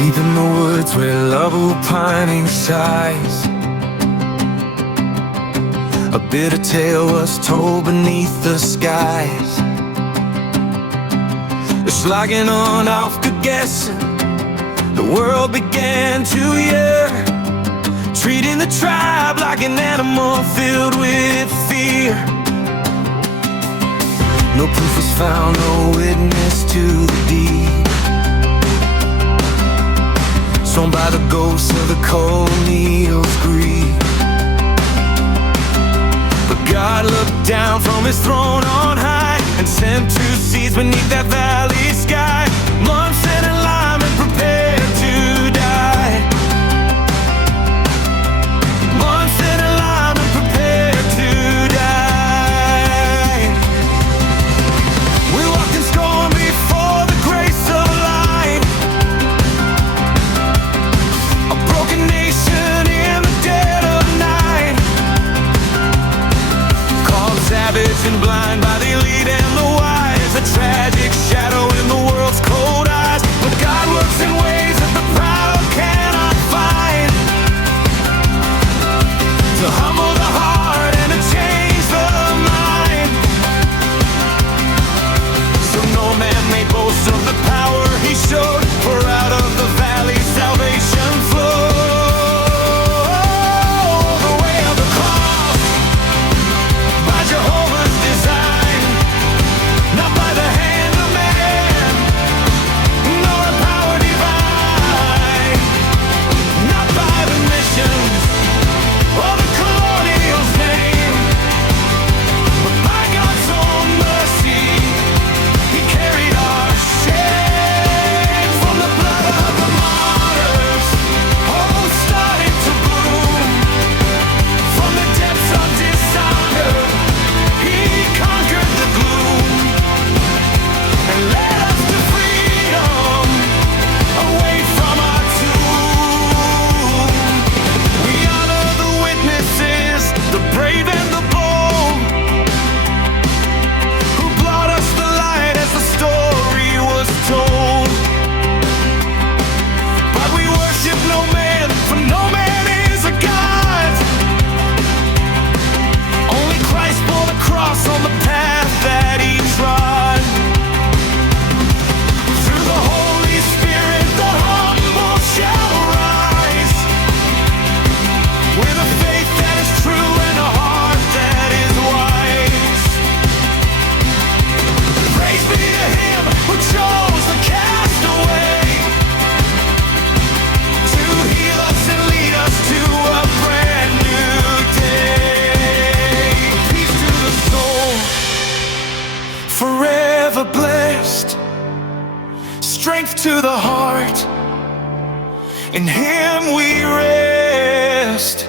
Deep in the woods where Lagu pining sighs, a bitter tale was told beneath the skies. Slagging on aufgegessen, the world began to hear, treating the tribe like an animal filled with fear. No proof was found, no witness to the deed, sworn by the ghosts of the colonial's greed. But God looked down from his throne on high and sent two seeds beneath that valley sky. Munson and Lyman prepared to die. Munson and Lyman prepared to die. We walked in scorn before the grace of light, a broken nation in the dead of night, called savage and blind by the elite and the wise, a tragic shadow in the world's cold eyes. But God works in ways that the proud cannot find, to humble the heart and to change the mind. So no man may boast of the power he showed, for out of the valley salvation flowed. The way of the cross, by Jehovah's design, not by the hand of man, nor a power divine, not by the missions or the colonial's name, but by God's own mercy. He carried our shame. From the blood of the martyrs, hope started to bloom. From the depths of dishonor, he conquered the gloom and led us to freedom, away from our tomb. We honor the witnesses, the brave and the bold, who brought us the light as the story was told. But we worship no man, for no man is a god. Only Christ bore the cross on the path that he trod. Through the Holy Spirit the humble shall rise, with a faith that is true and a heart that is wise. Praise be to him who chose the castaway, to heal us and lead us to a brand new day. Peace to the soul, forever blessed, strength to the heart, in him we rest.